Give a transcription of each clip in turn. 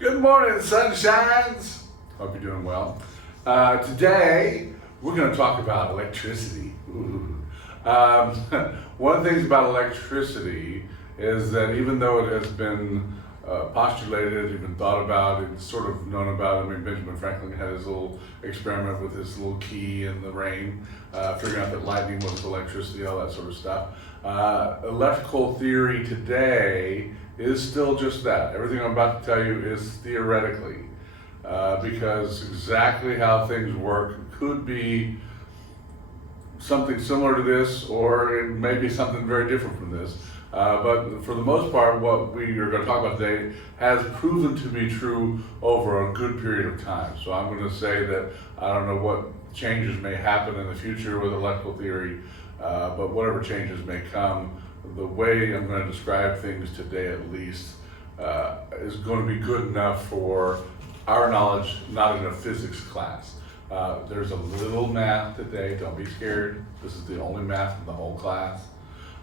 Good morning, sunshines. Hope you're doing well. Today, we're going to talk about electricity. Ooh. One of the things about electricity is that even though it has been postulated, even thought about, it's sort of known about. I mean, Benjamin Franklin had his little experiment with his little key in the rain, figuring out that lightning was electricity, all that sort of stuff. Electrical theory today is still just that. Everything I'm about to tell you is theoretically, because exactly how things work could be something similar to this, or it may be something very different from this. But for the most part, what we are going to talk about today has proven to be true over a good period of time. So I'm going to say that I don't know what changes may happen in the future with electrical theory, but whatever changes may come, the way I'm going to describe things today at least is going to be good enough for our knowledge, not in a physics class. There's a little math today, don't be scared. This is the only math in the whole class.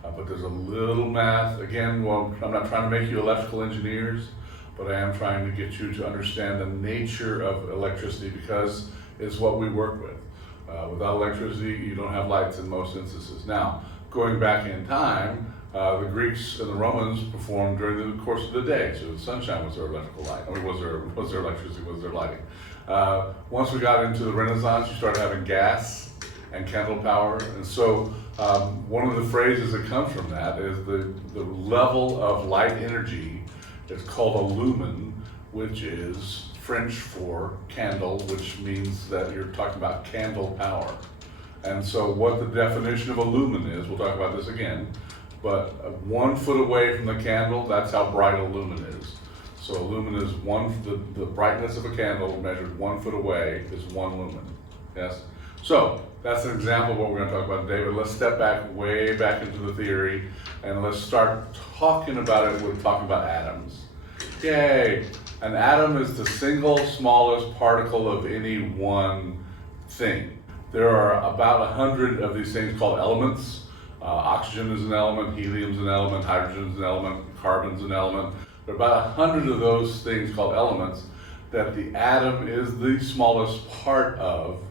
But there's a little math. Again, well, I'm not trying to make you electrical engineers, but I am trying to get you to understand the nature of electricity, because it's what we work with. Without electricity, you don't have lights in most instances. Now, going back in time, the Greeks and the Romans performed during the course of the day. So the sunshine was their electrical light. I mean, was their electricity, was their lighting. Once we got into the Renaissance, you started having gas and candle power. And so one of the phrases that comes from that is the level of light energy is called a lumen, which is French for candle, which means that you're talking about candle power. And so what the definition of a lumen is, we'll talk about this again, but 1 foot away from the candle, that's how bright a lumen is. So a lumen is the brightness of a candle measured 1 foot away is 1 lumen, yes? So that's an example of what we're going to talk about today, but let's step back, way back into the theory, and let's start talking about it. We're talking about atoms. Yay! An atom is the single smallest particle of any one thing. There are about 100 of these things called elements. Oxygen is an element, helium is an element, hydrogen is an element, carbon is an element. There are about 100 of those things called elements that the atom is the smallest part of.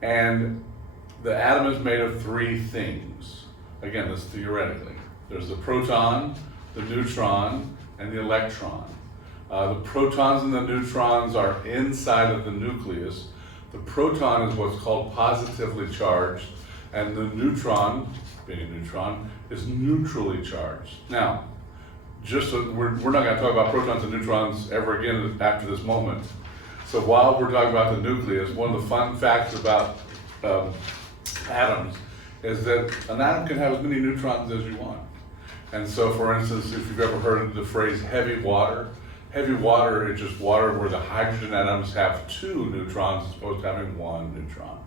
And the atom is made of 3 things. Again, this is theoretically. There's the proton, the neutron, and the electron. The protons and the neutrons are inside of the nucleus. The proton is what's called positively charged, and the neutron, being a neutron, is neutrally charged. Now, we're not going to talk about protons and neutrons ever again after this moment. So while we're talking about the nucleus, one of the fun facts about atoms is that an atom can have as many neutrons as you want. And so, for instance, if you've ever heard the phrase heavy water is just water where the hydrogen atoms have 2 neutrons as opposed to having 1 neutron.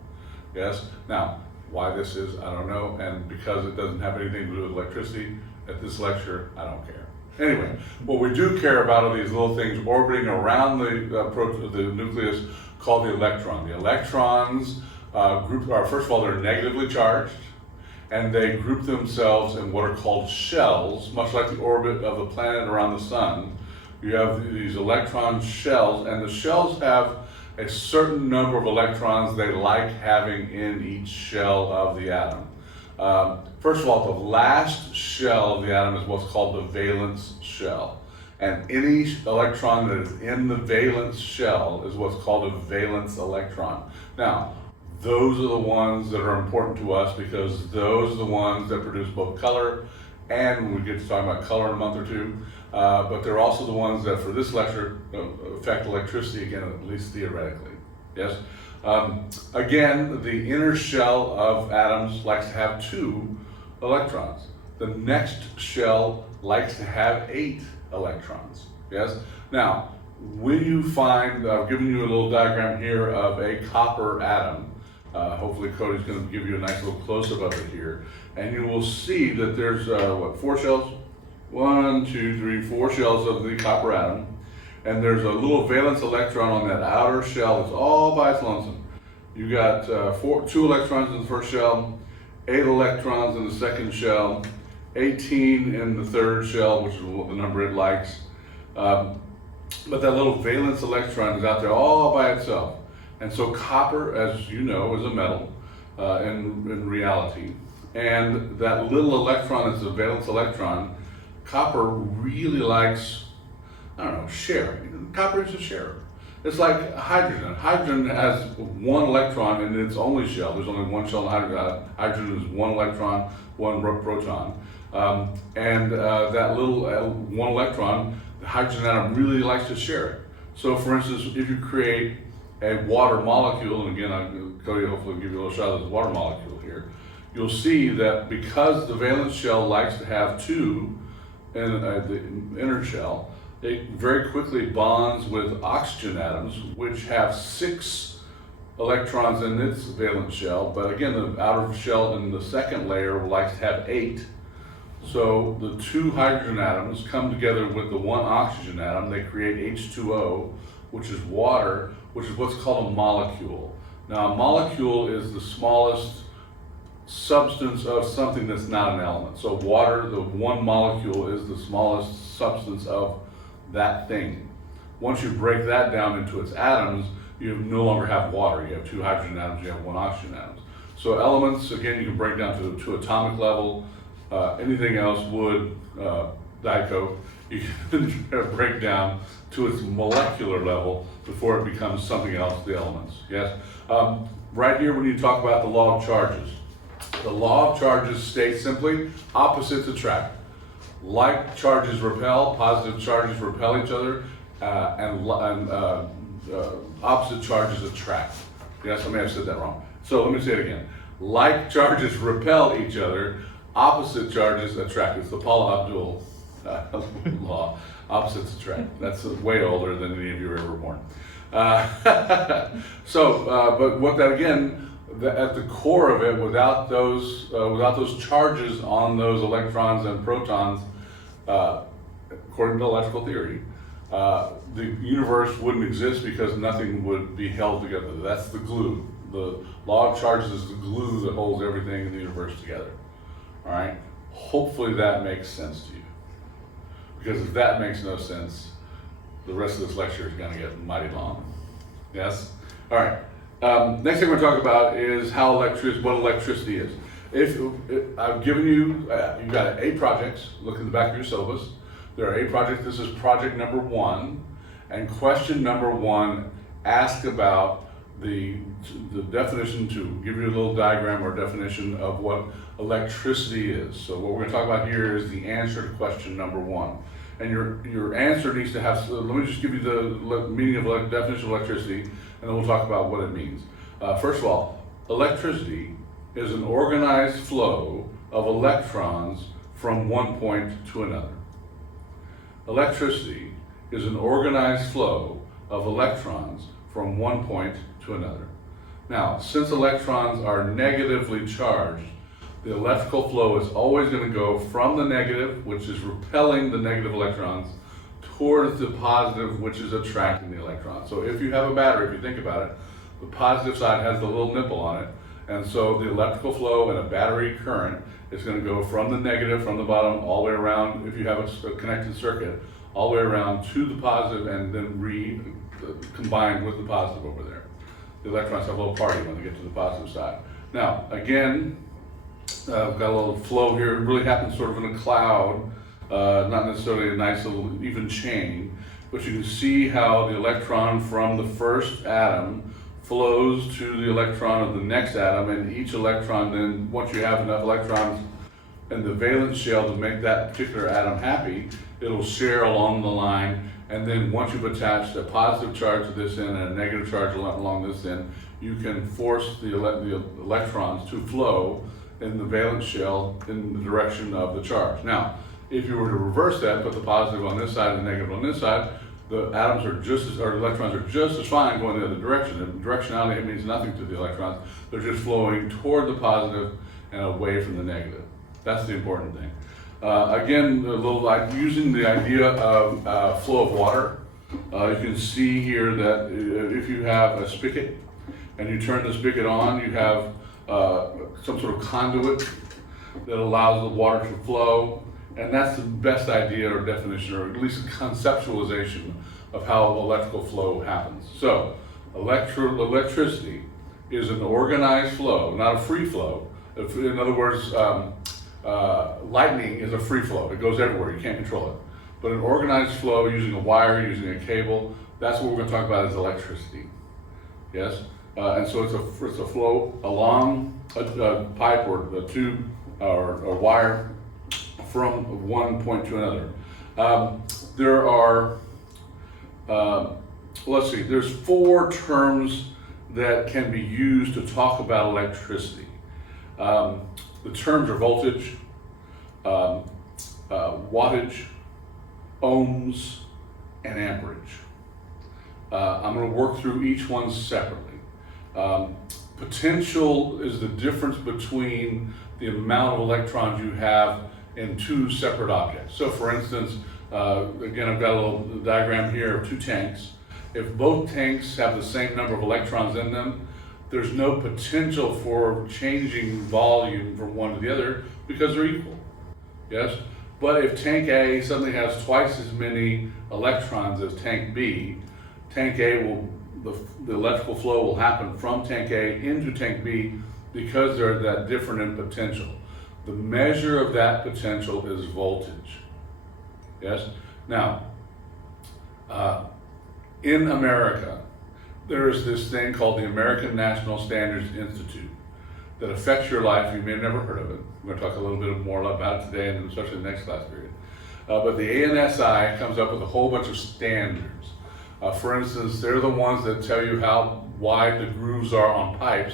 Yes? Now, why this is, I don't know, and because it doesn't have anything to do with electricity, at this lecture, I don't care. Anyway, what we do care about are these little things orbiting around the nucleus called the electron. The electrons first of all, they're negatively charged, and they group themselves in what are called shells, much like the orbit of the planet around the sun. You have these electron shells, and the shells have a certain number of electrons they like having in each shell of the atom. First of all, the last shell of the atom is what's called the valence shell. And any electron that is in the valence shell is what's called a valence electron. Now, those are the ones that are important to us because those are the ones that produce both color, and we get to talk about color in a month or two, but they're also the ones that for this lecture affect electricity, again, at least theoretically, yes? Again, the inner shell of atoms likes to have 2 electrons. The next shell likes to have 8 electrons, yes? Now, when you find, I've given you a little diagram here of a copper atom. Hopefully Cody's going to give you a nice little close-up of it here. And you will see that there's, 4 shells? 1, 2, 3, 4 shells of the copper atom. And there's a little valence electron on that outer shell that's all by its lonesome. You got 2 electrons in the first shell, 8 electrons in the second shell, 18 in the third shell, which is the number it likes. but that little valence electron is out there all by itself. And so copper, as you know, is a metal in reality. And that little electron is a valence electron. Copper really likes, I don't know, sharing. Copper is a sharer. It's like hydrogen. Hydrogen has one electron in its only shell. There's only one shell in hydrogen. Hydrogen is one electron, one proton. That little one electron, the hydrogen atom really likes to share it. So for instance, if you create a water molecule, and again, Cody hopefully will give you a little shot of this water molecule here, you'll see that because the valence shell likes to have two in the inner shell, it very quickly bonds with oxygen atoms, which have 6 electrons in its valence shell. But again, the outer shell in the second layer likes to have 8. So the 2 hydrogen atoms come together with the 1 oxygen atom. They create H2O, which is water, which is what's called a molecule. Now, a molecule is the smallest substance of something that's not an element. So water, the 1 molecule, is the smallest substance of that thing. Once you break that down into its atoms, you no longer have water. You have 2 hydrogen atoms, you have 1 oxygen atom. So elements, again, you can break down to atomic level. Anything else, wood, Diet Coke, you can break down to its molecular level before it becomes something else, the elements, yes? Right here, when you talk about the law of charges, the law of charges states simply, opposites attract. Like charges repel, positive charges repel each other, and opposite charges attract. Yes, I may have said that wrong. So let me say it again. Like charges repel each other, opposite charges attract. It's the Paula Abdul law. Opposites attract. That's way older than any of you were ever born. But what that again, at the core of it, without those charges on those electrons and protons, according to electrical theory, the universe wouldn't exist because nothing would be held together. That's the glue. The law of charges is the glue that holds everything in the universe together. All right? Hopefully that makes sense to you. Because if that makes no sense, the rest of this lecture is going to get mighty long. Yes? All right. Next thing we're going to talk about is what electricity is. I've given you, you've got 8 projects. Look in the back of your syllabus. There are 8 projects. This is project number 1. And question number 1 asks about the definition, to give you a little diagram or definition of what electricity is. So what we're going to talk about here is the answer to question number 1. And your answer needs to have, let me just give you the meaning of definition of electricity, and then we'll talk about what it means. First of all, electricity is an organized flow of electrons from one point to another. Electricity is an organized flow of electrons from one point to another. Now, since electrons are negatively charged, the electrical flow is always going to go from the negative, which is repelling the negative electrons, towards the positive, which is attracting the electrons. So if you have a battery, if you think about it, the positive side has the little nipple on it, and so the electrical flow in a battery current is going to go from the negative, from the bottom, all the way around, if you have a connected circuit, all the way around to the positive, and then combined with the positive over there. The electrons have a little party when they get to the positive side. Now, again, I've got a little flow here. It really happens sort of in a cloud, not necessarily a nice little even chain, but you can see how the electron from the first atom flows to the electron of the next atom, and each electron then, once you have enough electrons in the valence shell to make that particular atom happy, it'll share along the line, and then once you've attached a positive charge to this end and a negative charge along this end, you can force the electrons to flow in the valence shell in the direction of the charge. Now, if you were to reverse that, put the positive on this side and the negative on this side, the atoms are electrons are just as fine going the other direction. And directionality means nothing to the electrons. They're just flowing toward the positive and away from the negative. That's the important thing. Again, using the idea of flow of water, you can see here that if you have a spigot and you turn the spigot on, you have some sort of conduit that allows the water to flow, and that's the best idea or definition, or at least a conceptualization of how electrical flow happens. So, electricity is an organized flow, not a free flow. In other words, lightning is a free flow. It goes everywhere, you can't control it. But an organized flow using a wire, using a cable, that's what we're going to talk about as electricity. Yes? And so it's a flow along a pipe or a tube or a wire from one point to another. There are, let's see, there's 4 terms that can be used to talk about electricity. The terms are voltage, wattage, ohms, and amperage. I'm going to work through each one separately. Potential is the difference between the amount of electrons you have in 2 separate objects. So for instance, again, I've got a little diagram here of 2 tanks. If both tanks have the same number of electrons in them, there's no potential for changing volume from one to the other because they're equal. Yes? But if tank A suddenly has twice as many electrons as tank B, tank A will, the electrical flow will happen from tank A into tank B because they're that different in potential. The measure of that potential is voltage. Yes? Now, in America, there is this thing called the American National Standards Institute that affects your life. You may have never heard of it. We're going to talk a little bit more about it today and especially the next class period. But the ANSI comes up with a whole bunch of standards. For instance, they're the ones that tell you how wide the grooves are on pipes,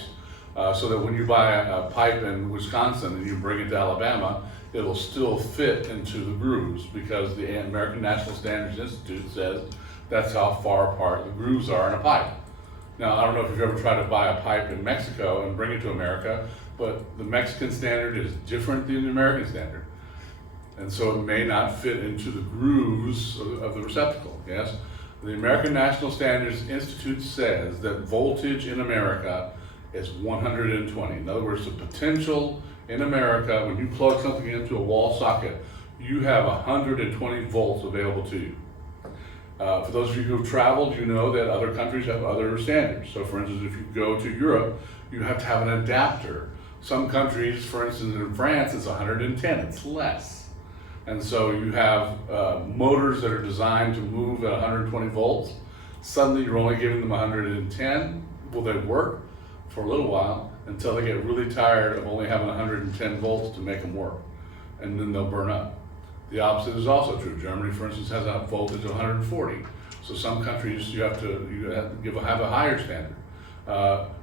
so that when you buy a pipe in Wisconsin and you bring it to Alabama, it'll still fit into the grooves because the American National Standards Institute says that's how far apart the grooves are in a pipe. Now, I don't know if you've ever tried to buy a pipe in Mexico and bring it to America, but the Mexican standard is different than the American standard. And so it may not fit into the grooves of the receptacle, yes? The American National Standards Institute says that voltage in America is 120. In other words, the potential in America, when you plug something into a wall socket, you have 120 volts available to you. For those of you who have traveled, you know that other countries have other standards. So for instance, if you go to Europe, you have to have an adapter. Some countries, for instance in France, it's 110, it's less. And so you have motors that are designed to move at 120 volts. Suddenly you're only giving them 110. Will they work? For a little while, until they get really tired of only having 110 volts to make them work. And then they'll burn up. The opposite is also true. Germany, for instance, has a voltage of 140. So some countries you have to have a higher standard.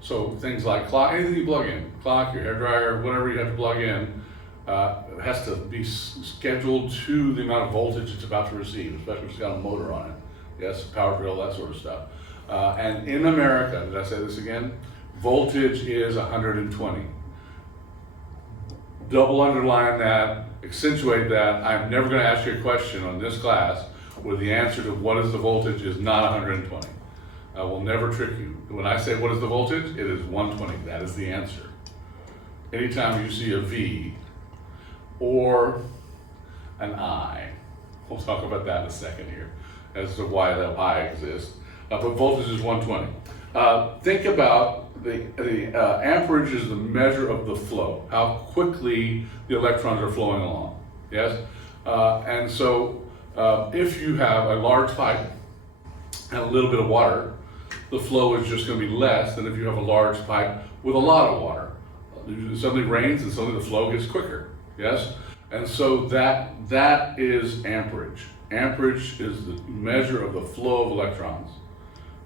So things like clock, anything you plug in, clock, your hairdryer, whatever you have to plug in, has to be scheduled to the amount of voltage it's about to receive, especially if it's got a motor on it. Yes, power drill, that sort of stuff. And in America, did I say this again? Voltage is 120. Double underline that, accentuate that. I'm never going to ask you a question on this class where the answer to what is the voltage is not 120. I will never trick you. When I say what is the voltage, it is 120. That is the answer. Anytime you see a V or an I, we'll talk about that in a second here as to why that I exists. But voltage is 120. Think about the amperage is the measure of the flow, how quickly the electrons are flowing along. Yes? And so if you have a large pipe and a little bit of water, the flow is just going to be less than if you have a large pipe with a lot of water. It suddenly rains and suddenly the flow gets quicker. Yes? And so that is amperage. Amperage is the measure of the flow of electrons.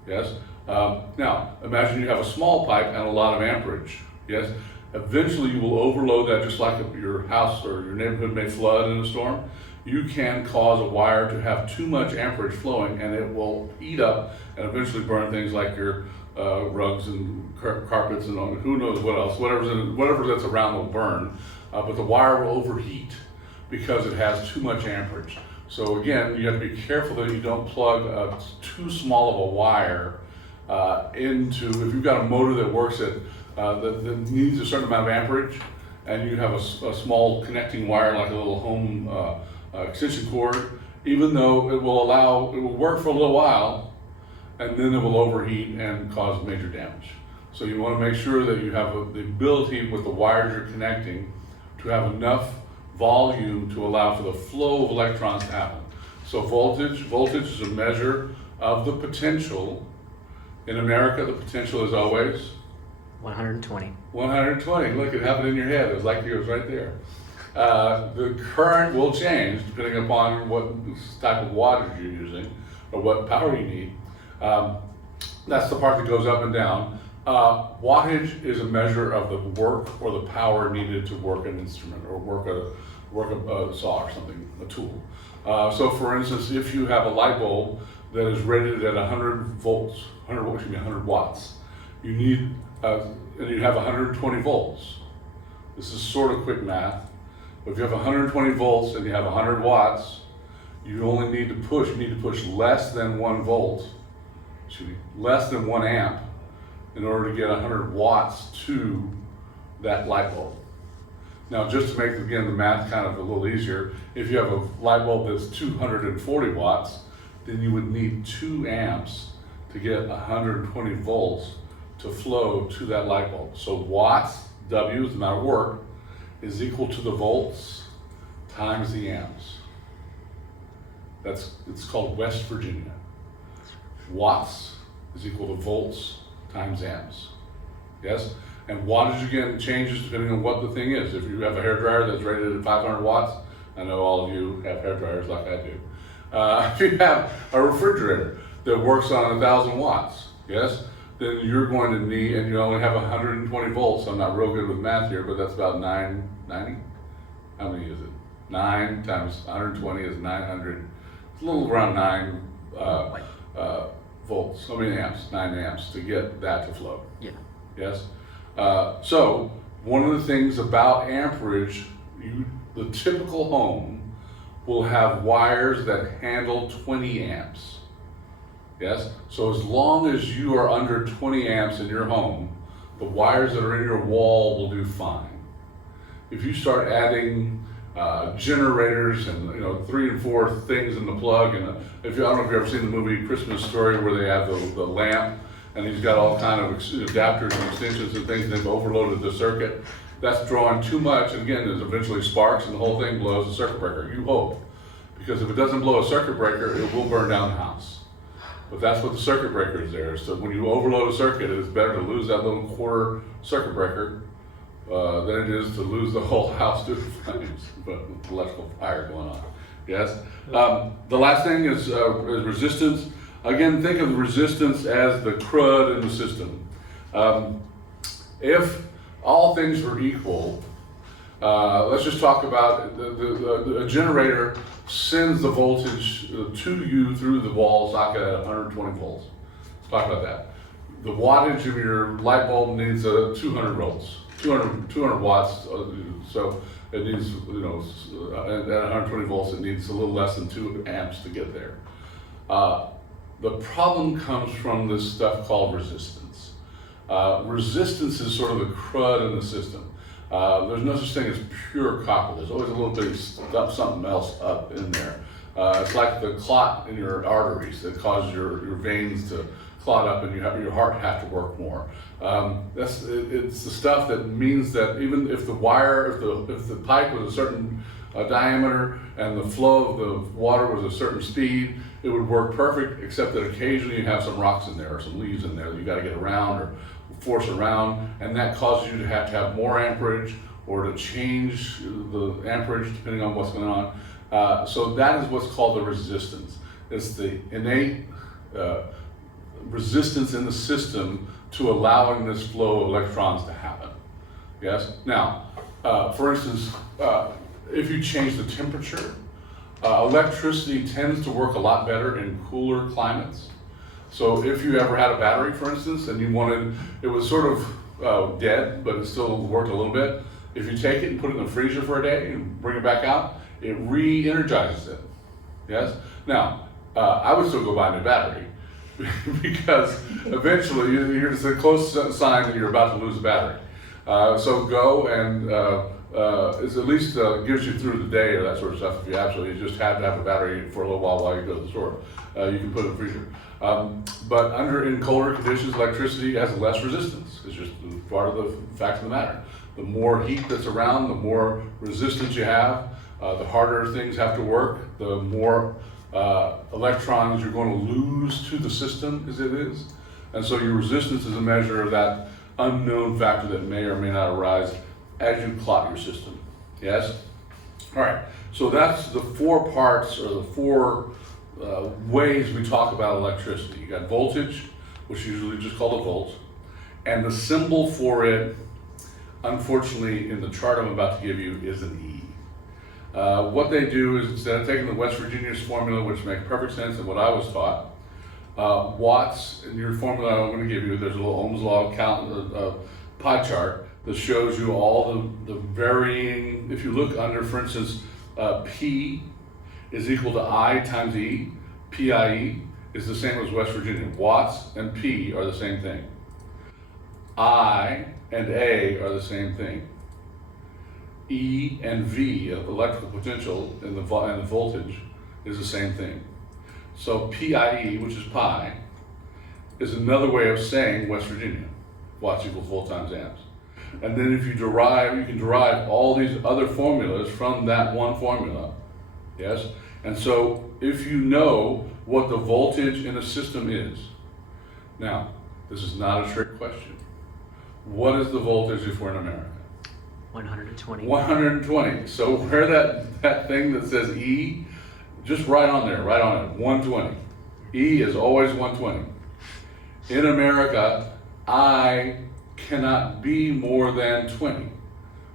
Yes? Now, imagine you have a small pipe and a lot of amperage. Yes? Eventually you will overload that, just like your house or your neighborhood may flood in a storm. You can cause a wire to have too much amperage flowing and it will eat up and eventually burn things like your rugs and carpets and who knows what else. Whatever that's around will burn, but the wire will overheat because it has too much amperage. So again, you have to be careful that you don't plug too small of a wire into, if you've got a motor that works at, that needs a certain amount of amperage, and you have a small connecting wire like a little home extension cord, even though it will work for a little while, and then it will overheat and cause major damage. So you want to make sure that you have the ability with the wires you're connecting to have enough volume to allow for the flow of electrons to happen. So voltage is a measure of the potential. In America, the potential is always 120. 120. Look, it happened in your head. It was like it was right there. The current will change depending upon what type of wattage you're using or what power you need. That's the part that goes up and down. Wattage is a measure of the work or the power needed to work an instrument or work a saw or something, a tool. So for instance, if you have a light bulb that is rated at 100 watts, you need, and you have 120 volts. This is sort of quick math. But if you have 120 volts and you have 100 watts, you only need to push less than 1 volt, less than 1 amp in order to get 100 watts to that light bulb. Now, just to make, again, the math kind of a little easier, if you have a light bulb that's 240 watts, then you would need 2 amps to get 120 volts to flow to that light bulb. So watts, W is the amount of work, is equal to the volts times the amps. It's called West Virginia. Watts is equal to volts times amps. Yes? And wattage again changes depending on what the thing is. If you have a hairdryer that's rated at 500 watts, I know all of you have hairdryers like I do. If you have a refrigerator that works on 1,000 watts, yes, then you're going to need, and you only have 120 volts. I'm not real good with math here, but that's about 990. How many is it? 9 times 120 is 900. It's a little around 9 volts. I mean amps, 9 amps to get that to flow. Yeah. Yes. So one of the things about amperage, the typical home will have wires that handle 20 amps. Yes? So as long as you are under 20 amps in your home, the wires that are in your wall will do fine. If you start adding generators and 3 and 4 things in the plug, and I don't know if you've ever seen the movie Christmas Story where they have the lamp and he's got all kind of adapters and extensions and things, and they've overloaded the circuit. That's drawing too much, and again, there's eventually sparks and the whole thing blows a circuit breaker. You hope. Because if it doesn't blow a circuit breaker, it will burn down the house. But that's what the circuit breaker is there. So when you overload a circuit, it's better to lose that little quarter circuit breaker than it is to lose the whole house due to flames, but electrical fire going on. Yes? The last thing is resistance. Again, think of resistance as the crud in the system. If all things were equal, let's just talk about a generator sends the voltage to you through the wall socket at 120 volts. Let's talk about that. The wattage of your light bulb needs 200 volts, 200 watts. So it needs, at 120 volts, it needs a little less than 2 amps to get there. The problem comes from this stuff called resistance. Resistance is sort of the crud in the system. There's no such thing as pure copper. There's always a little bit of stuff, something else up in there. It's like the clot in your arteries that causes your veins to clot up and your heart have to work more. It's the stuff that means that even if the wire, if the pipe was a certain diameter and the flow of the water was a certain speed, it would work perfect, except that occasionally you have some rocks in there or some leaves in there that you got to get around or force around, and that causes you to have more amperage or to change the amperage depending on what's going on. So that is what's called the resistance. It's the innate resistance in the system to allowing this flow of electrons to happen. Yes? Now, for instance, if you change the temperature, electricity tends to work a lot better in cooler climates. So if you ever had a battery, for instance, and it was sort of dead, but it still worked a little bit, if you take it and put it in the freezer for a day and bring it back out, it re-energizes it. Yes? Now, I would still go buy a new battery because eventually it's a close sign that you're about to lose a battery. So go and is at least gives you through the day or that sort of stuff. If you absolutely just have to have a battery for a little while you go to the store, you can put it in the freezer. But in colder conditions, electricity has less resistance. It's just part of the fact of the matter. The more heat that's around, the more resistance you have, the harder things have to work, the more electrons you're going to lose to the system as it is. And so your resistance is a measure of that unknown factor that may or may not arise as you clock your system. Yes? All right, so that's the 4 parts or the 4 ways we talk about electricity. You got voltage, which is usually just called a volt, and the symbol for it, unfortunately, in the chart I'm about to give you, is an E. What they do is, instead of taking the West Virginia's formula, which makes perfect sense and what I was taught, watts in your formula I'm going to give you, there's a little Ohm's law count pie chart that shows you all the varying. If you look under, for instance, P is equal to I times E. PIE is the same as West Virginia. Watts and P are the same thing. I and A are the same thing. E and V, electrical potential, and the voltage is the same thing. So PIE, which is pi, is another way of saying West Virginia. Watts equals volt times amps. And then if you can derive all these other formulas from that one formula. Yes? And so if you know what the voltage in a system is, now, this is not a trick question. What is the voltage if we're in America? 120. 120. So where that thing that says E, just right on there, right on it, 120. E is always 120. In America, I cannot be more than 20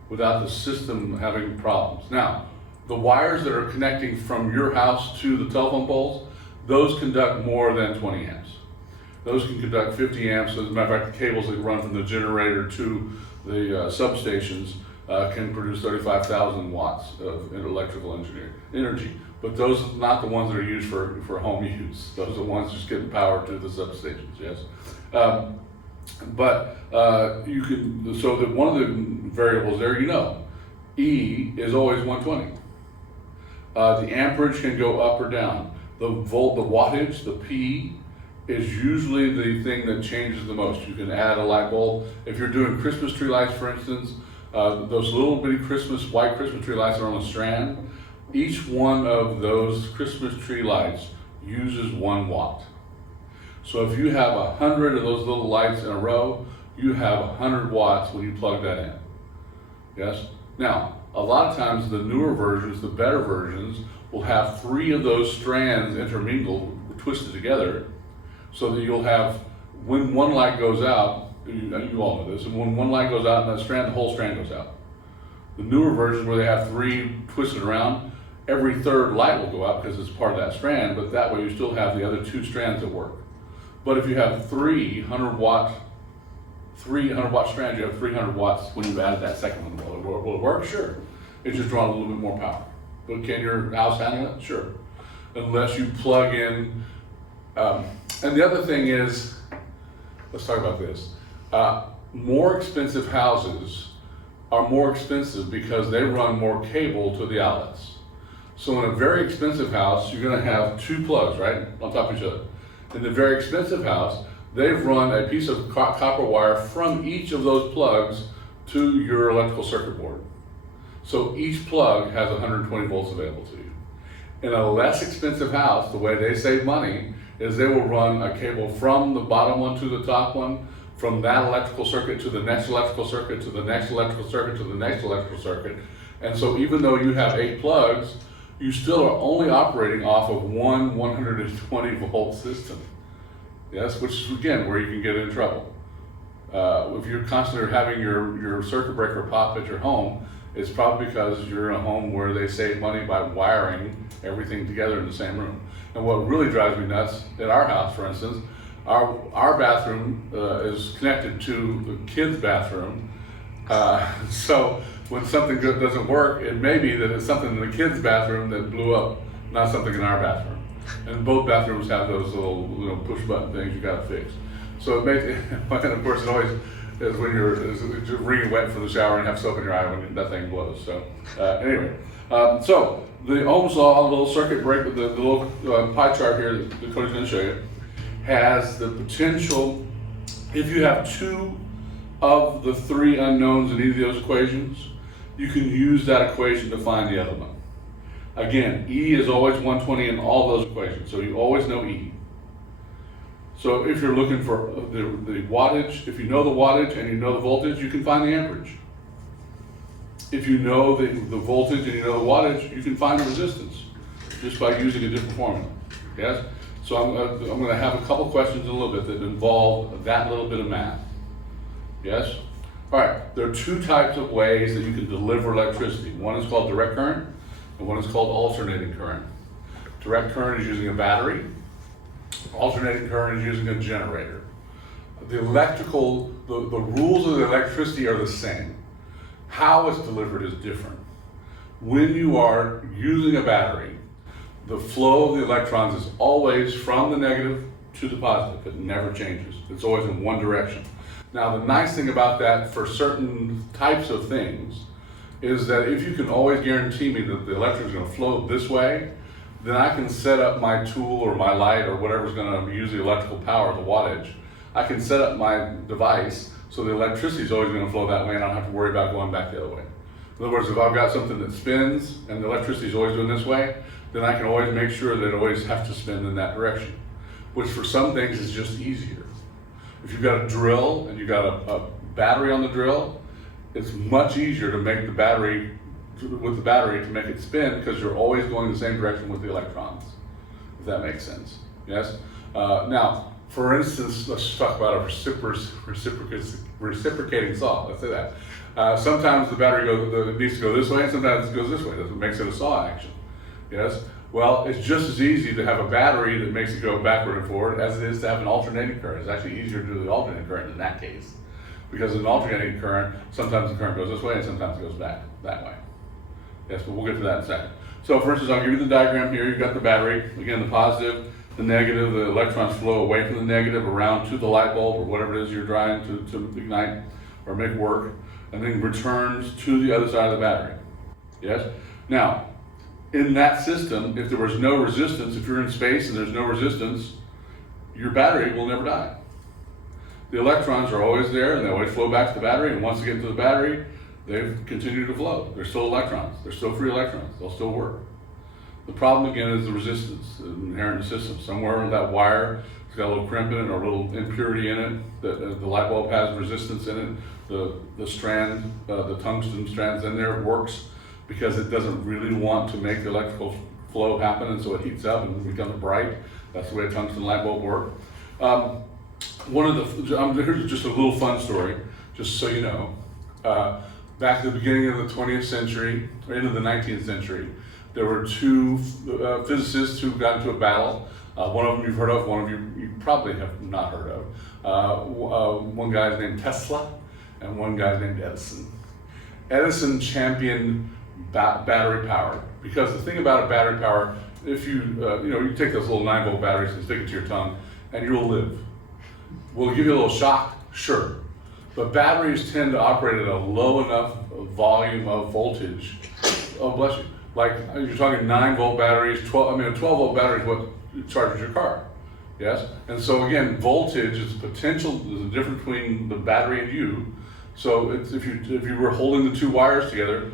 without the system having problems. Now, the wires that are connecting from your house to the telephone poles, those conduct more than 20 amps. Those can conduct 50 amps. As a matter of fact, the cables that run from the generator to the substations can produce 35,000 watts of electrical energy. But those are not the ones that are used for home use. Those are the ones just getting power to the substations, yes? You can, so that one of the variables there, E is always 120. The amperage can go up or down. The wattage, the P, is usually the thing that changes the most. You can add a light bulb. If you're doing Christmas tree lights, for instance, those little bitty white Christmas tree lights are on a strand. Each one of those Christmas tree lights uses 1 watt. So if you have 100 of those little lights in a row, you have 100 watts when you plug that in. Yes? Now, a lot of times the newer versions, the better versions, will have 3 of those strands intermingled, twisted together, so that you'll have, when one light goes out, you all know this, and when one light goes out in that strand, the whole strand goes out. The newer versions where they have 3 twisted around, every 3rd light will go out because it's part of that strand, but that way you still have the other 2 strands that work. But if you have 300 watt strands, you have 300 watts when you've added that second one. Will it work? Sure. It's just drawing a little bit more power. But can your house handle it? Sure. Unless you plug in, and the other thing is, let's talk about this. More expensive houses are more expensive because they run more cable to the outlets. So in a very expensive house, you're going to have 2 plugs, right, on top of each other. In the very expensive house, they've run a piece of copper wire from each of those plugs to your electrical circuit board. So each plug has 120 volts available to you. In a less expensive house, the way they save money is they will run a cable from the bottom one to the top one, from that electrical circuit to the next electrical circuit to the next electrical circuit to the next electrical circuit. And so even though you have 8 plugs, you still are only operating off of one 120 volt system. Yes, which is again where you can get in trouble. If you're constantly having your circuit breaker pop at your home, it's probably because you're in a home where they save money by wiring everything together in the same room. And what really drives me nuts at our house, for instance, our bathroom is connected to the kids' bathroom. So when something doesn't work, it may be that it's something in the kids' bathroom that blew up, not something in our bathroom. And both bathrooms have those little push button things you got to fix. So it makes, and of course, it always is when you're wringing wet from the shower and have soap in your eye when that thing blows. So anyway, so the Ohm's law, the little circuit break, the little pie chart here that Cody's going to show you, has the potential, if you have two of the three unknowns in either of those equations, you can use that equation to find the other one. Again, E is always 120 in all those equations, so you always know E. So if you're looking for the wattage, if you know the wattage and you know the voltage, you can find the amperage. If you know the voltage and you know the wattage, you can find the resistance just by using a different formula. Yes? So I'm going to have a couple questions in a little bit that involve that little bit of math. Yes? All right, there are two types of ways that you can deliver electricity. One is called direct current, and one is called alternating current. Direct current is using a battery. Alternating current is using a generator. The rules of the electricity are the same. How it's delivered is different. When you are using a battery, the flow of the electrons is always from the negative to the positive. It never changes. It's always in one direction. Now, the nice thing about that for certain types of things is that if you can always guarantee me that the electron is going to flow this way, then I can set up my tool or my light or whatever's going to use the electrical power, the wattage. I can set up my device so the electricity is always going to flow that way and I don't have to worry about going back the other way. In other words, if I've got something that spins and the electricity is always doing this way, then I can always make sure that it always has to spin in that direction, which for some things is just easier. If you've got a drill and you've got a battery on the drill, it's much easier to make the battery, with the battery, to make it spin because you're always going the same direction with the electrons, if that makes sense. Yes? Now, for instance, let's talk about a reciprocating saw. Let's say that. Sometimes the battery needs to go this way, and sometimes it goes this way. That's what makes it a saw action. Yes? Well, it's just as easy to have a battery that makes it go backward and forward as it is to have an alternating current. It's actually easier to do the alternating current in that case. Because in an alternating current, sometimes the current goes this way and sometimes it goes back that way. Yes, but we'll get to that in a second. So for instance, I'll give you the diagram here. You've got the battery. Again, the positive, the negative, the electrons flow away from the negative around to the light bulb or whatever it is you're trying to ignite or make work, and then returns to the other side of the battery. Yes? Now, in that system, if there was no resistance, if you're in space and there's no resistance, your battery will never die. The electrons are always there and they always flow back to the battery, and once they get into the battery, they continue to flow. They're still electrons. They're still free electrons. They'll still work. The problem again is the resistance inherent in the system. Somewhere in that wire, it's got a little crimp in it or a little impurity in it. The light bulb has resistance in it. The strand, the tungsten strands in there works because it doesn't really want to make the electrical flow happen, and so it heats up and becomes bright. That's the way a tungsten light bulb works. Here's just a little fun story, just so you know. Back at the beginning of the 20th century, or into the 19th century, there were two physicists who got into a battle. One of them you've heard of, one of you probably have not heard of. One guy's named Tesla, and one guy's named Edison. Edison championed battery power, because the thing about a battery power, if you take those little 9-volt batteries and stick it to your tongue, and you'll live. Will it give you a little shock? Sure. But batteries tend to operate at a low enough volume of voltage. Oh, bless you. Like you're talking 9-volt batteries, a 12-volt battery is what charges your car. Yes? And so again, voltage is potential, there's a difference between the battery and you. So if you were holding the two wires together,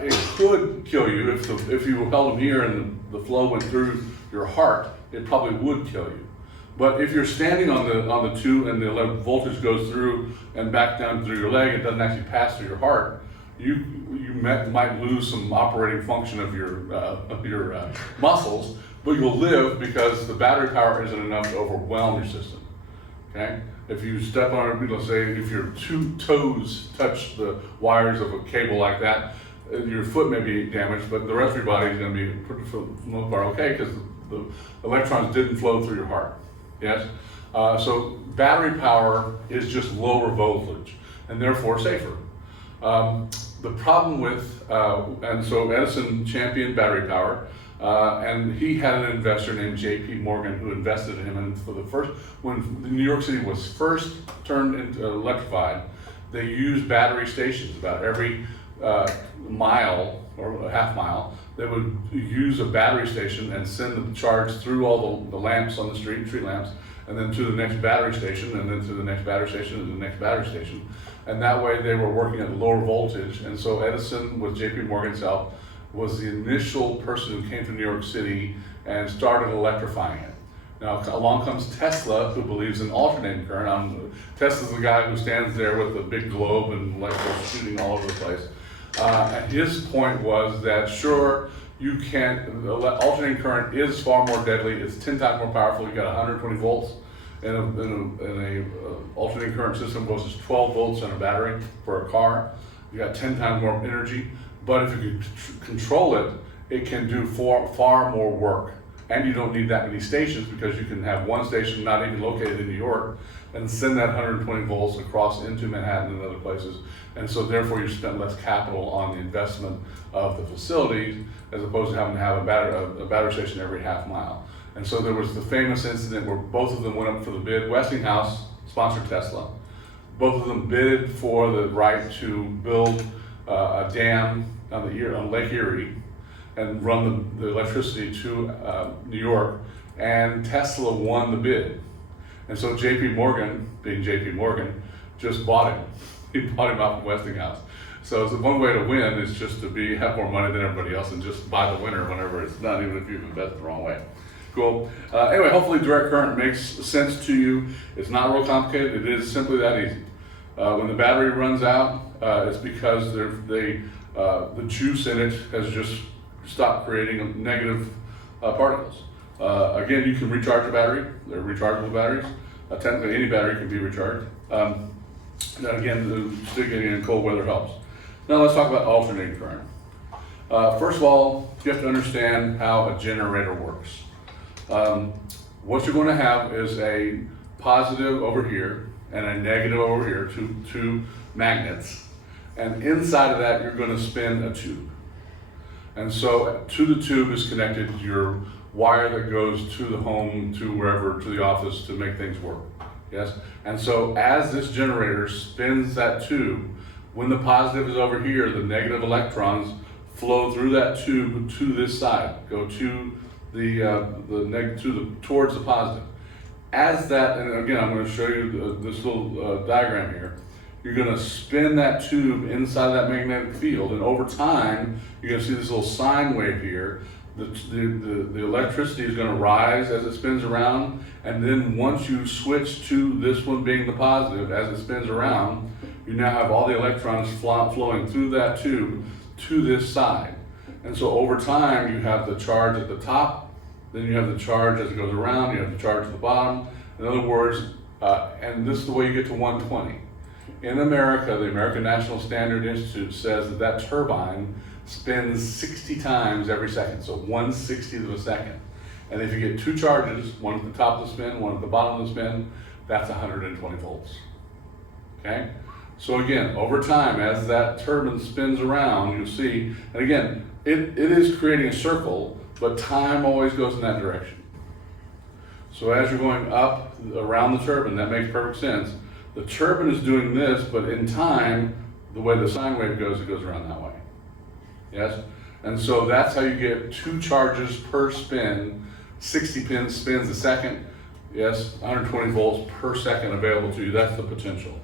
it could kill you. If you held them here and the flow went through your heart, it probably would kill you. But if you're standing on the two and the voltage goes through and back down through your leg, it doesn't actually pass through your heart, you might lose some operating function of your muscles, but you'll live because the battery power isn't enough to overwhelm your system. Okay? If you step on it, let's say if your two toes touch the wires of a cable like that, your foot may be damaged, but the rest of your body is going to be, for the most part, okay, because the electrons didn't flow through your heart. Yes? So battery power is just lower voltage and therefore safer. The problem with, and so Edison championed battery power. And he had an investor named J.P. Morgan who invested in him. And for the first, when New York City was first turned into electrified, they used battery stations about every mile or a half mile. They would use a battery station and send the charge through all the lamps on the street lamps, and then to the next battery station, and then to the next battery station, and the next battery station. And that way they were working at lower voltage. And so Edison, with J.P. Morgan's help, was the initial person who came to New York City and started electrifying it. Now along comes Tesla, who believes in alternating current. Tesla's the guy who stands there with a big globe and light bulbs shooting all over the place. And his point was that sure, you can, alternating current is far more deadly. It's 10 times more powerful. You got 120 volts in a alternating current system versus 12 volts in a battery for a car. You got 10 times more energy. But if you control it, it can do far more work. And you don't need that many stations, because you can have one station not even located in New York and send that 120 volts across into Manhattan and other places. And so therefore you spend less capital on the investment of the facilities, as opposed to having to have a battery station every half mile. And so there was the famous incident where both of them went up for the bid. Westinghouse sponsored Tesla. Both of them bid for the right to build a dam on Lake Erie and run the electricity to New York, and Tesla won the bid. And so J.P. Morgan, being J.P. Morgan, just bought him. He bought him out from Westinghouse. So it's one way to win is just to have more money than everybody else and just buy the winner whenever it's not, even if you've invested the wrong way. Cool. Anyway, hopefully direct current makes sense to you. It's not real complicated. It is simply that easy. When the battery runs out, it's because the juice in it has just stopped creating negative particles. Again, you can recharge a battery. They're rechargeable batteries. Technically, any battery can be recharged. And again, sticking in cold weather helps. Now let's talk about alternating current. First of all, you have to understand how a generator works. What you're going to have is a positive over here and a negative over here, two magnets. And inside of that, you're going to spin a tube. And so to the tube is connected your wire that goes to the home, to wherever, to the office to make things work. Yes? And so as this generator spins that tube, when the positive is over here, the negative electrons flow through that tube to this side, go to towards the positive. As that, and again, I'm going to show you this little diagram here. You're going to spin that tube inside of that magnetic field, and over time, you're going to see this little sine wave here. The electricity is going to rise as it spins around, and then once you switch to this one being the positive, as it spins around, you now have all the electrons flowing through that tube to this side. And so over time, you have the charge at the top, then you have the charge as it goes around, you have the charge at the bottom. In other words, and this is the way you get to 120. In America, the American National Standard Institute says that turbine spins 60 times every second, so 1/60th of a second. And if you get two charges, one at the top of the spin, one at the bottom of the spin, that's 120 volts. Okay? So again, over time, as that turbine spins around, you'll see, and again, it is creating a circle, but time always goes in that direction. So as you're going up around the turbine, that makes perfect sense. The turbine is doing this, but in time, the way the sine wave goes, it goes around that way. Yes? And so that's how you get two charges per spin, 60 spins a second. Yes, 120 volts per second available to you. That's the potential.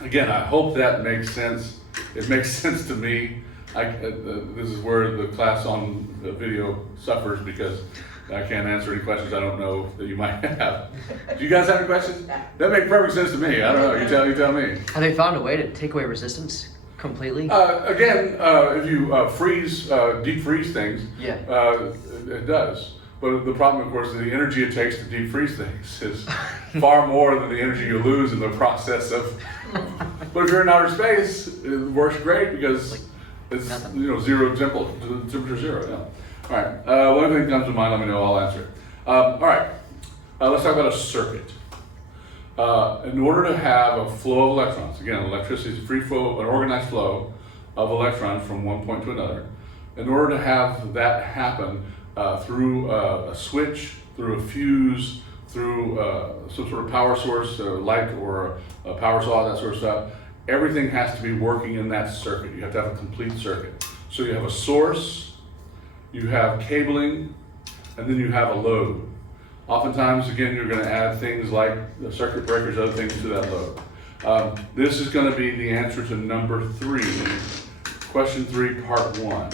Again, I hope that makes sense. It makes sense to me. This is where the class on the video suffers, because I can't answer any questions I don't know that you might have. Do you guys have any questions? That makes perfect sense to me. I don't know. You tell me. Have they found a way to take away resistance completely? Again, if you deep freeze things, yeah, it does. But the problem, of course, is the energy it takes to deep freeze things is far more than the energy you lose in the process of. But if you're in outer space, it works great because it's zero temperature zero. Yeah. All right. One thing comes to mind, let me know. I'll answer it. All right. Let's talk about a circuit. In order to have a flow of electrons, again, electricity is a free flow, an organized flow of electrons from one point to another. In order to have that happen through a switch, through a fuse, through some sort of power source, light or a power saw, that sort of stuff, everything has to be working in that circuit. You have to have a complete circuit. So you have a source, you have cabling, and then you have a load. Oftentimes, again, you're going to add things like the circuit breakers, other things to that load. This is going to be the answer to number 3, question 3, part 1.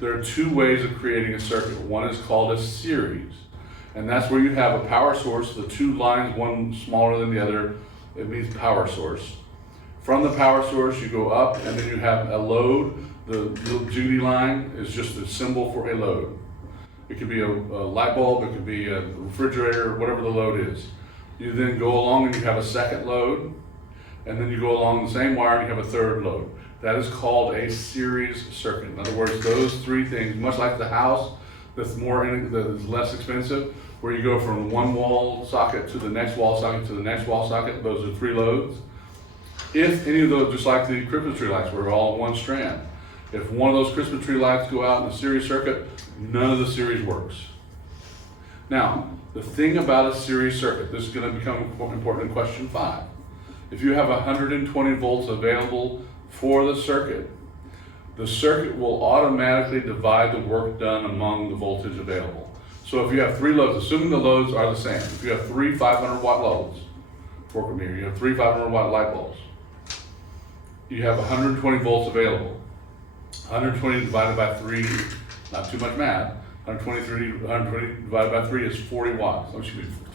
There are 2 ways of creating a circuit. One is called a series, and that's where you have a power source, the 2 lines, one smaller than the other. It means power source. From the power source, you go up, and then you have a load. The little Judy line is just a symbol for a load. It could be a light bulb, it could be a refrigerator, whatever the load is. You then go along and you have a second load, and then you go along the same wire and you have a third load. That is called a series circuit. In other words, those 3 things, much like the house that's less expensive, where you go from one wall socket to the next wall socket to the next wall socket, those are 3 loads. If any of those, just like the Christmas tree lights, were all one strand, if one of those Christmas tree lights go out in the series circuit, none of the series works. Now, the thing about a series circuit, this is going to become important in question 5. If you have 120 volts available for the circuit will automatically divide the work done among the voltage available. So if you have 3 loads, assuming the loads are the same, if you have 3 500 watt loads, work with me here, you have 3 500 watt light bulbs, you have 120 volts available. 120 divided by 3, not too much math, 120 divided by 3 is 40 watts,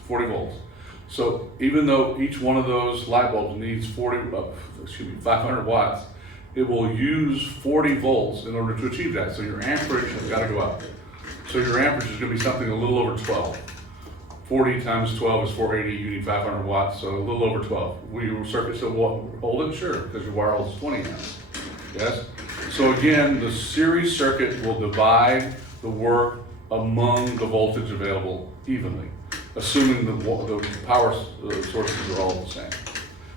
40 volts. So even though each one of those light bulbs needs 500 watts, it will use 40 volts in order to achieve that. So your amperage has got to go up. So your amperage is going to be something a little over 12. 40 times 12 is 480, you need 500 watts, so a little over 12. Will your circuit still hold it? Sure, because your wire holds 20 amps. Yes? So again, the series circuit will divide the work among the voltage available evenly, assuming the power sources are all the same.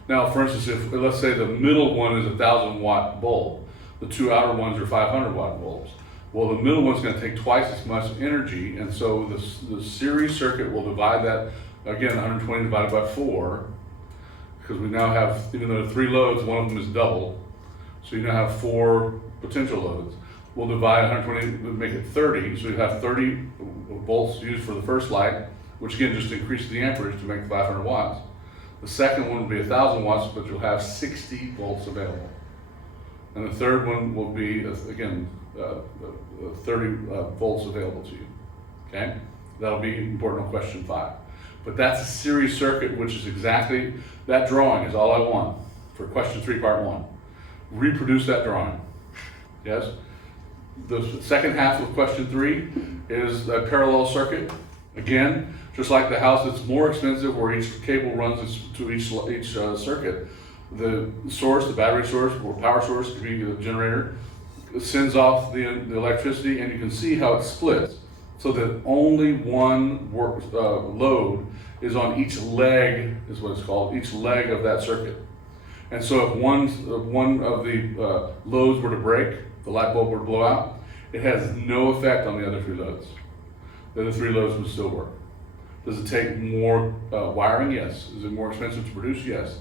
Now, for instance, if let's say the middle one is a 1,000 watt bulb, the 2 outer ones are 500 watt bulbs. Well, the middle one's going to take twice as much energy, and so the series circuit will divide that, again, 120 divided by 4, because we now have, even though there are 3 loads, one of them is double, so you now have 4 potential loads. We'll divide 120, make it 30, so you have 30 volts used for the first light, which again just increases the amperage to make 500 watts. The second one will be 1,000 watts, but you'll have 60 volts available. And the third one will be, again, 30 volts available to you, okay? That'll be important on question 5. But that's a series circuit, which is exactly, that drawing is all I want for question 3, part 1. Reproduce that drawing, yes? The second half of question 3 is a parallel circuit. Again, just like the house, it's more expensive where each cable runs to each circuit. The source, the battery source or power source, could be the generator, sends off the electricity, and you can see how it splits so that only one load is on each leg, is what it's called, each leg of that circuit. And so if one of the loads were to break, the light bulb were to blow out, it has no effect on the other 3 loads. The other 3 loads would still work. Does it take more wiring? Yes. Is it more expensive to produce? Yes.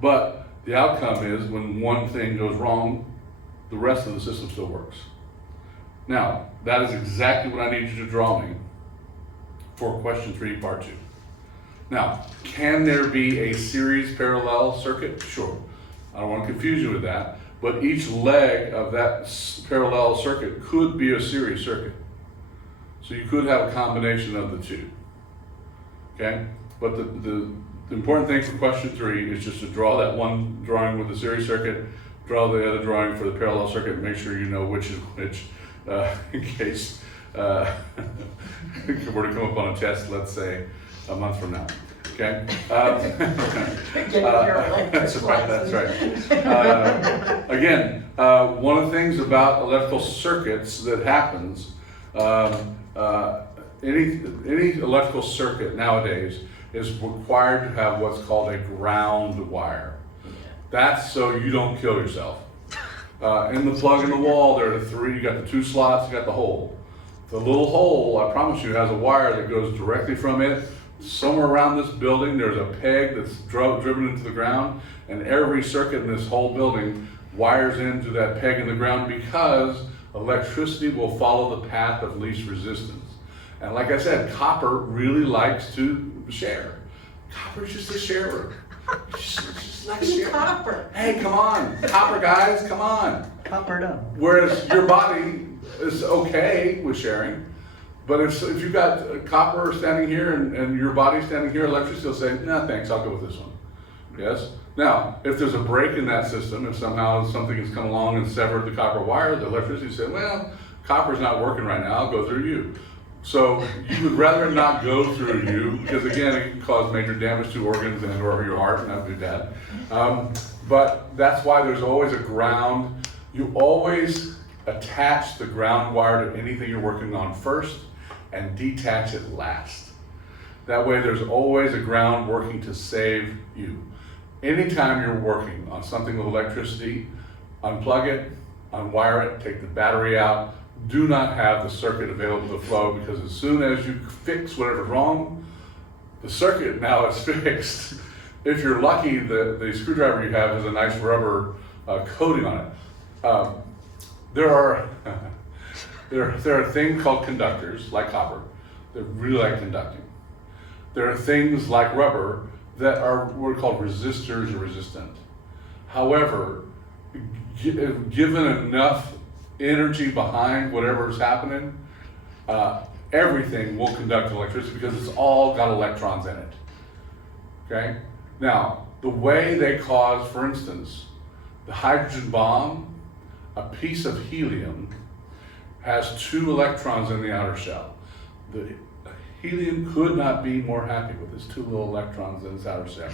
But the outcome is when one thing goes wrong, the rest of the system still works. Now, that is exactly what I need you to draw me for question 3, part 2. Now, can there be a series parallel circuit? Sure. I don't want to confuse you with that, but each leg of that parallel circuit could be a series circuit. So you could have a combination of the 2. Okay? But the important thing for question 3 is just to draw that one drawing with the series circuit, draw the other drawing for the parallel circuit, and make sure you know which is which, in case it were to come up on a test, let's say, a month from now. Okay? That's right, that's right. Again, one of the things about electrical circuits that happens, any electrical circuit nowadays is required to have what's called a ground wire. That's so you don't kill yourself. In the plug in the wall, there are three. You got the two slots, you got the hole. The little hole, I promise you, has a wire that goes directly from it. Somewhere around this building, there's a peg that's driven into the ground, and every circuit in this whole building wires into that peg in the ground because electricity will follow the path of least resistance. And like I said, copper really likes to share. Copper's just a sharer. Just like sharing. Copper. Hey, come on, copper guys, come on. Coppered up. Whereas your body is okay with sharing, but if you've got copper standing here and your body standing here, electricity will say, no, thanks, I'll go with this one. Yes? Now, if there's a break in that system, if somehow something has come along and severed the copper wire, the electricity said, well, copper's not working right now, I'll go through you. So you would rather not go through you, because again, it can cause major damage to organs and or your heart, and that would be bad. But that's why there's always a ground. You always attach the ground wire to anything you're working on first and detach it last. That way there's always a ground working to save you. Anytime you're working on something with electricity, unplug it, unwire it, take the battery out. Do not have the circuit available to flow, because as soon as you fix whatever's wrong, the circuit now is fixed. If you're lucky, the screwdriver you have has a nice rubber coating on it. There are things called conductors, like copper, that really like conducting. There are things like rubber that are what are called resistors or resistant. However, given enough energy behind whatever is happening, everything will conduct electricity because it's all got electrons in it. Okay? Now, the way they cause, for instance, the hydrogen bomb, a piece of helium has 2 electrons in the outer shell. The helium could not be more happy with its 2 little electrons in its outer shell.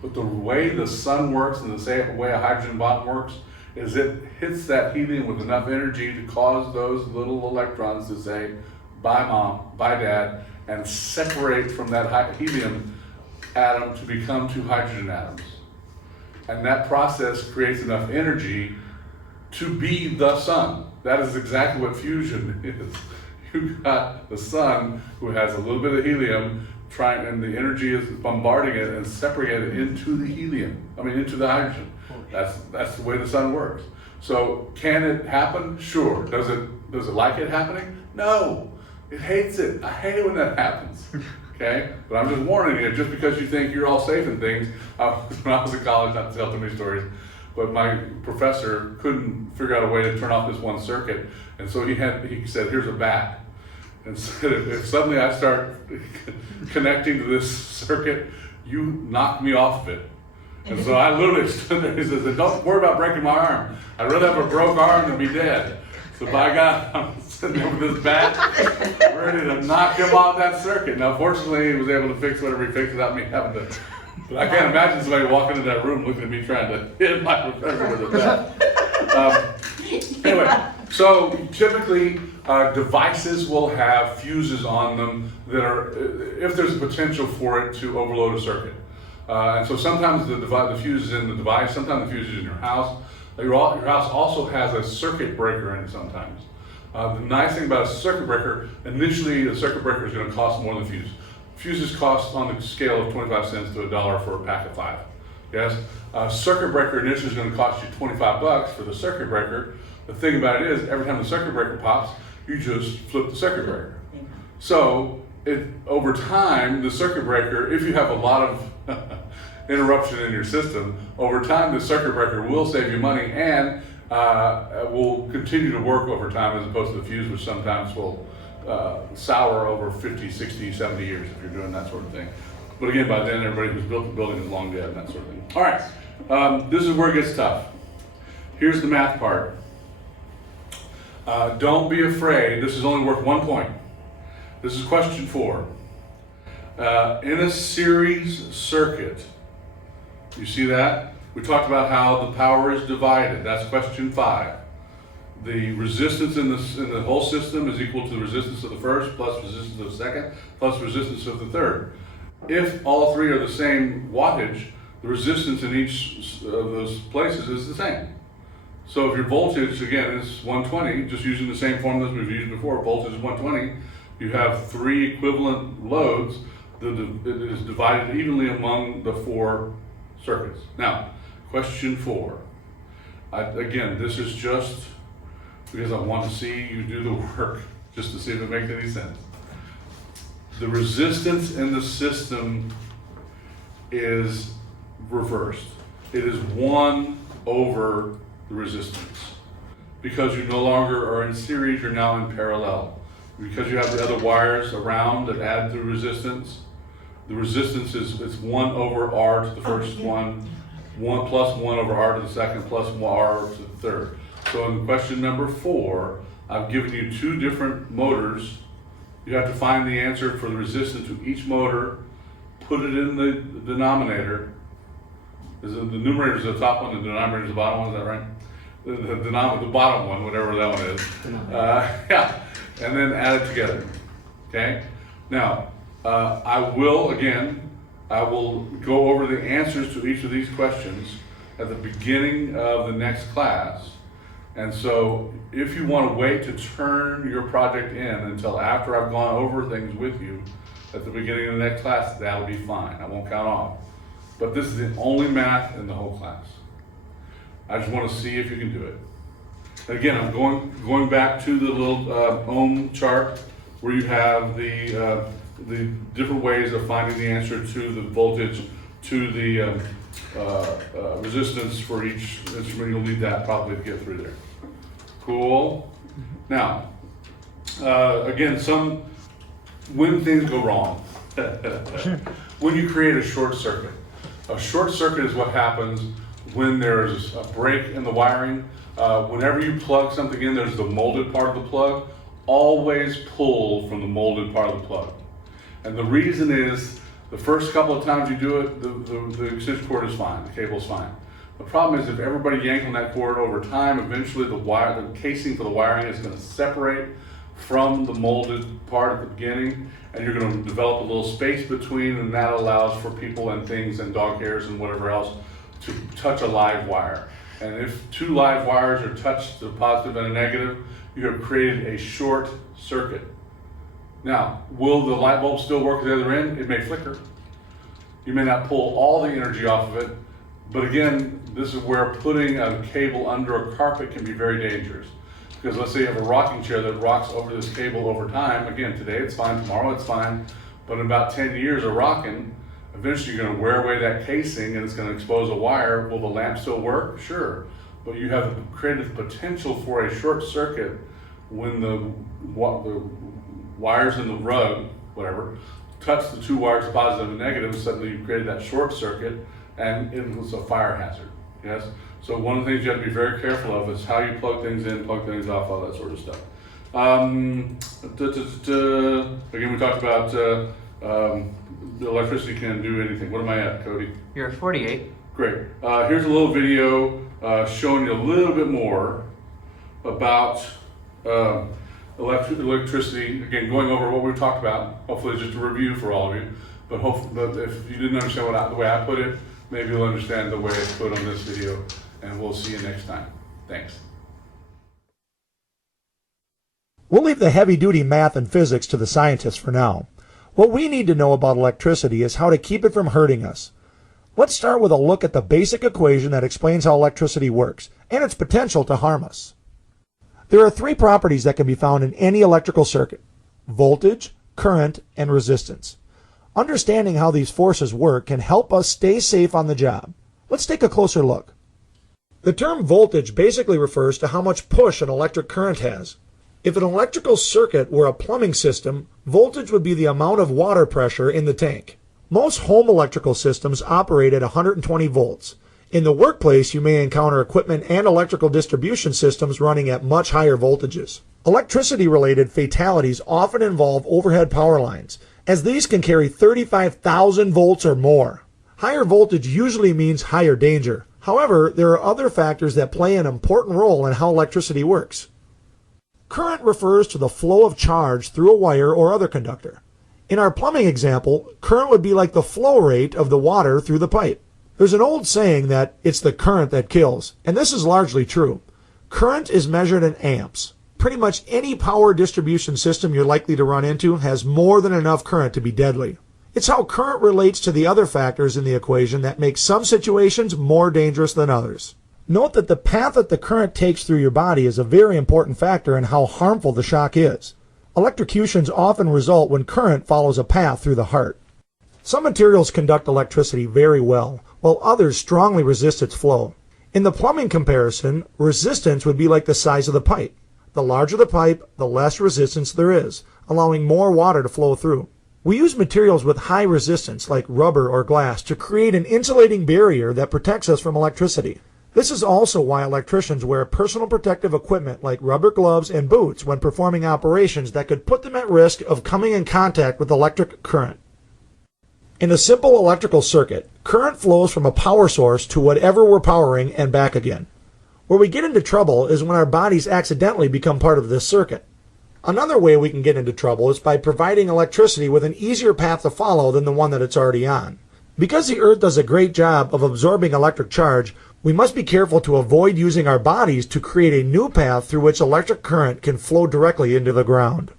But the way the sun works and the way a hydrogen bomb works is it hits that helium with enough energy to cause those little electrons to say, bye mom, bye dad, and separate from that helium atom to become 2 hydrogen atoms. And that process creates enough energy to be the sun. That is exactly what fusion is. You've got the sun who has a little bit of helium and the energy is bombarding it and separating it into the hydrogen. That's the way the sun works. So can it happen? Sure. Does it like it happening? No. It hates it. I hate it when that happens. Okay? But I'm just warning you, just because you think you're all safe in things, when I was in college, not to tell too many stories, but my professor couldn't figure out a way to turn off this one circuit, and so he said, here's a bat. And said, if suddenly I start connecting to this circuit, you knock me off of it. And so I literally stood there, he says, don't worry about breaking my arm. I'd rather have a broke arm than be dead. So by God, I'm sitting there with this bat, ready to knock him off that circuit. Now fortunately, he was able to fix whatever he fixed without me having to. But I can't imagine somebody walking into that room looking at me trying to hit my professor with a bat. Anyway, so typically devices will have fuses on them that are, if there's a potential for it to overload a circuit. And so sometimes the fuse is in the device, sometimes the fuse is in your house. Your house also has a circuit breaker in it sometimes. The nice thing about a circuit breaker, initially the circuit breaker is going to cost more than the fuse. Fuses cost on the scale of 25 cents to $1 for a pack of 5. Yes? A circuit breaker initially is going to cost you 25 bucks for the circuit breaker. The thing about it is, every time the circuit breaker pops, you just flip the circuit breaker. So, over time, the circuit breaker, if you have a lot of interruption in your system, over time the circuit breaker will save you money and will continue to work over time, as opposed to the fuse, which sometimes will sour over 50, 60, 70 years if you're doing that sort of thing. But again, by then everybody who's built the building is long dead and that sort of thing. All right, this is where it gets tough. Here's the math part. Don't be afraid. This is only worth 1 point. This is question 4. In a series circuit, you see that? We talked about how the power is divided. That's question 5. The resistance in the whole system is equal to the resistance of the first plus resistance of the second plus resistance of the third. If all 3 are the same wattage, the resistance in each of those places is the same. So if your voltage, again, is 120, just using the same formula as we've used before, voltage is 120, you have 3 equivalent loads that is divided evenly among the 4 circuits. Now, question 4. Again, this is just because I want to see you do the work, just to see if it makes any sense. The resistance in the system is reversed. It is 1 over the resistance. Because you no longer are in series, you're now in parallel. Because you have the other wires around that add the resistance is 1 over R to the first one, 1 plus 1 over R to the second, plus R to the third. So in question number 4, I've given you 2 different motors. You have to find the answer for the resistance to each motor, put it in the denominator. The numerator is the top one, the denominator is the bottom one, is that right? The bottom one, whatever that one is. Yeah, and then add it together, okay? Now, I will go over the answers to each of these questions at the beginning of the next class. And so if you want to wait to turn your project in until after I've gone over things with you at the beginning of the next class, that'll be fine. I won't count off. But this is the only math in the whole class. I just want to see if you can do it. And again, I'm going back to the little ohm chart where you have the different ways of finding the answer to the voltage, to the resistance for each instrument. You'll need that probably to get through there. Cool. Now, again, when things go wrong, when you create a short circuit. A short circuit is what happens when there's a break in the wiring. Whenever you plug something in, there's the molded part of the plug. Always pull from the molded part of the plug. And the reason is, the first couple of times you do it, the extension cord is fine, the cable's fine. The problem is if everybody yanks on that cord over time, eventually the casing for the wiring is going to separate from the molded part at the beginning, and you're going to develop a little space between, and that allows for people and things and dog hairs and whatever else to touch a live wire. And if 2 live wires are touched, the positive and a negative, you have created a short circuit. Now, will the light bulb still work at the other end? It may flicker. You may not pull all the energy off of it, but again, this is where putting a cable under a carpet can be very dangerous. Because let's say you have a rocking chair that rocks over this cable over time. Again, today it's fine, tomorrow it's fine, but in about 10 years of rocking, eventually you're going to wear away that casing and it's going to expose a wire. Will the lamp still work? Sure. But you have created the potential for a short circuit when the wires in the rug, whatever, touch the 2 wires, positive and negative, suddenly you created that short circuit and it was a fire hazard. Yes? So one of the things you have to be very careful of is how you plug things in, plug things off, all that sort of stuff. Again, we talked about the electricity can do anything. What am I at, Cody? You're at 48. Great. Here's a little video showing you a little bit more about electricity. Again, going over what we've talked about. Hopefully just a review for all of you. But if you didn't understand the way I put it, maybe you'll understand the way it's put on this video. And we'll see you next time. Thanks. We'll leave the heavy-duty math and physics to the scientists for now. What we need to know about electricity is how to keep it from hurting us. Let's start with a look at the basic equation that explains how electricity works and its potential to harm us. There are 3 properties that can be found in any electrical circuit: voltage, current, and resistance. Understanding how these forces work can help us stay safe on the job. Let's take a closer look. The term voltage basically refers to how much push an electric current has. If an electrical circuit were a plumbing system, voltage would be the amount of water pressure in the tank. Most home electrical systems operate at 120 volts. In the workplace, you may encounter equipment and electrical distribution systems running at much higher voltages. Electricity-related fatalities often involve overhead power lines, as these can carry 35,000 volts or more. Higher voltage usually means higher danger. However, there are other factors that play an important role in how electricity works. Current refers to the flow of charge through a wire or other conductor. In our plumbing example, current would be like the flow rate of the water through the pipe. There's an old saying that it's the current that kills, and this is largely true. Current is measured in amps. Pretty much any power distribution system you're likely to run into has more than enough current to be deadly. It's how current relates to the other factors in the equation that make some situations more dangerous than others. Note that the path that the current takes through your body is a very important factor in how harmful the shock is. Electrocutions often result when current follows a path through the heart. Some materials conduct electricity very well, while others strongly resist its flow. In the plumbing comparison, resistance would be like the size of the pipe. The larger the pipe, the less resistance there is, allowing more water to flow through. We use materials with high resistance, like rubber or glass, to create an insulating barrier that protects us from electricity. This is also why electricians wear personal protective equipment like rubber gloves and boots when performing operations that could put them at risk of coming in contact with electric current. In a simple electrical circuit, current flows from a power source to whatever we're powering and back again. Where we get into trouble is when our bodies accidentally become part of this circuit. Another way we can get into trouble is by providing electricity with an easier path to follow than the one that it's already on. Because the Earth does a great job of absorbing electric charge, we must be careful to avoid using our bodies to create a new path through which electric current can flow directly into the ground.